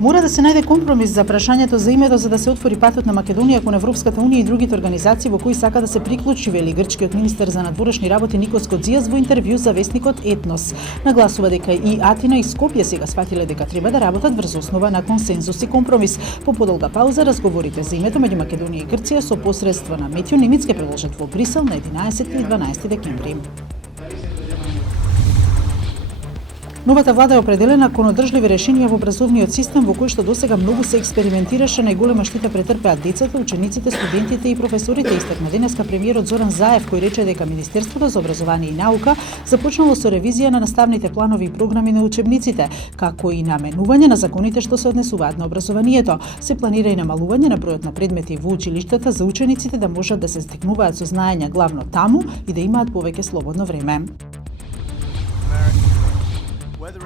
Мора да се најде компромис за прашањето за името за да се отвори патот на Македонија кон Европската унија и другите организации во кои сака да се приклучи, вели грчкиот министер за надворешни работи Никос Кодзијас во интервју за весникот Етнос. Нагласува дека и Атина и Скопје сега сфатиле дека треба да работат врз основа на консензус и компромис. По подолга пауза разговорите за името меѓу Македонија и Грција со посредство на Метјо Немец ќе продолжат во Брисел на 11 и 12 декември. Новата влада е определена кон одржливи решенија во образовниот систем во кој што досега многу се експериментираше. Најголема штета претрпеат децата, учениците, студентите и професорите, истакна денеска премиерот Зоран Заев, кој рече дека Министерството за образование и наука започнало со ревизија на наставните планови и програми на учебниците, како и наменување на законите што се однесуваат на образованието. Се планира и намалување на бројот на предмети во училиштата за учениците да можат да се стекнуваат со знаења главно таму и да имаат повеќе слободно време.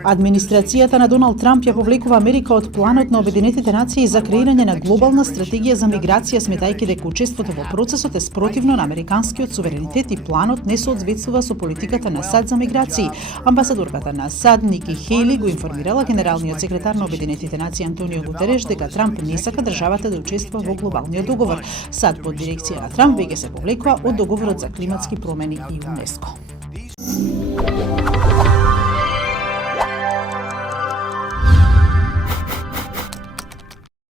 Администрацијата на Доналд Трамп ја повлекува Америка од планот на Обединетите нации за креирање на глобална стратегија за миграција, сметајќи дека учеството во процесот е спротивно на американскиот суверенитет и планот не соодветствува со политиката на САД за миграции. Амбасадорката на САД Ники Хејли го информирала генералниот секретар на Обединетите нации Антонио Гутереш дека Трамп не сака државата да учествува во глобалниот договор. САД под дирекција на Трамп веќе се повлекува од договорот за климатски промени и ЮНЕСКО.